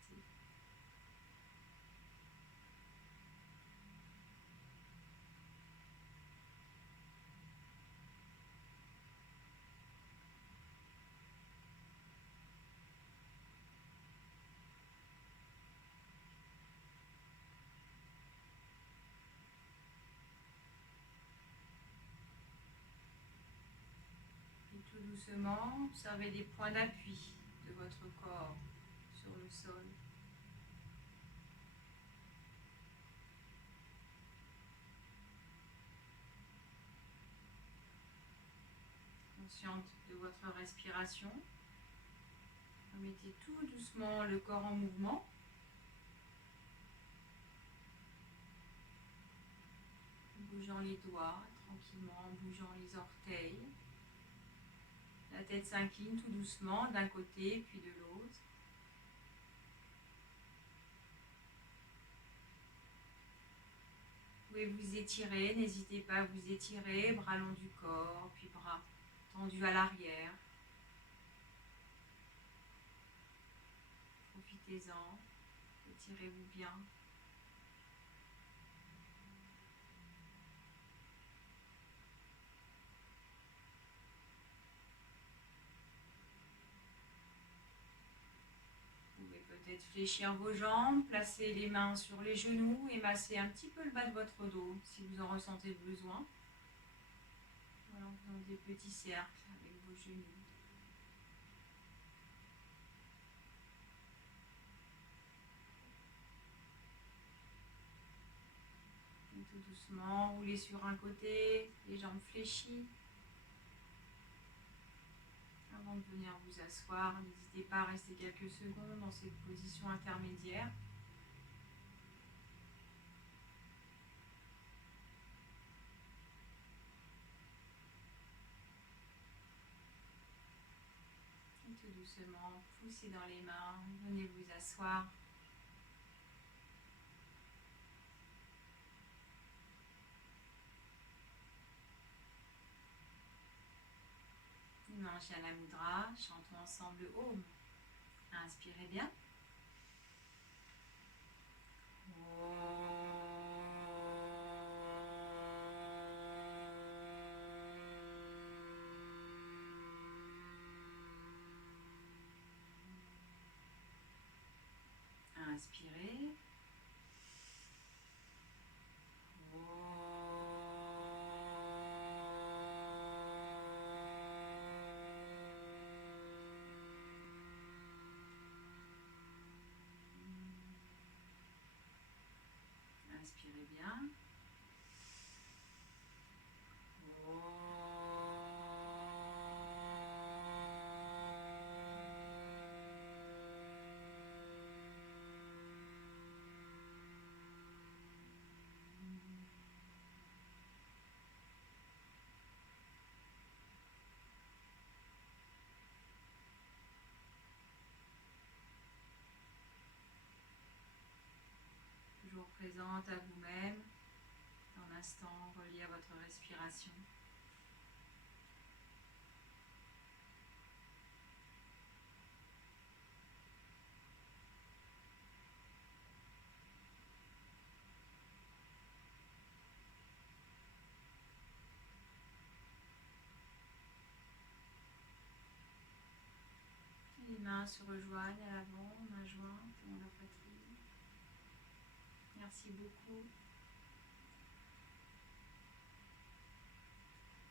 Et tout doucement, observez des points d'appui de votre corps sur le sol. Consciente de votre respiration. Remettez tout doucement le corps en mouvement. En bougeant les doigts, tranquillement, en bougeant les orteils. La tête s'incline tout doucement d'un côté puis de l'autre. Vous pouvez vous étirer, n'hésitez pas à vous étirer, bras long du corps, puis bras tendus à l'arrière. Profitez-en, étirez-vous bien. Vous pouvez peut-être fléchir vos jambes, placer les mains sur les genoux et masser un petit peu le bas de votre dos si vous en ressentez le besoin. Voilà, en faisant des petits cercles avec vos genoux. Et tout doucement, roulez sur un côté, les jambes fléchies. Avant de venir vous asseoir, n'hésitez pas à rester quelques secondes dans cette position intermédiaire. Et tout doucement, poussez dans les mains, venez vous asseoir. Anjana Mudra, chantons ensemble le Om. Inspirez bien. Inspirez. Inspirez bien. Toujours présente à vous-même, dans l'instant relié à votre respiration. Les mains se rejoignent à l'avant, main jointe, dans la poitrine. Merci beaucoup.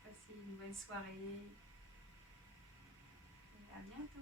Passez une bonne soirée et à bientôt.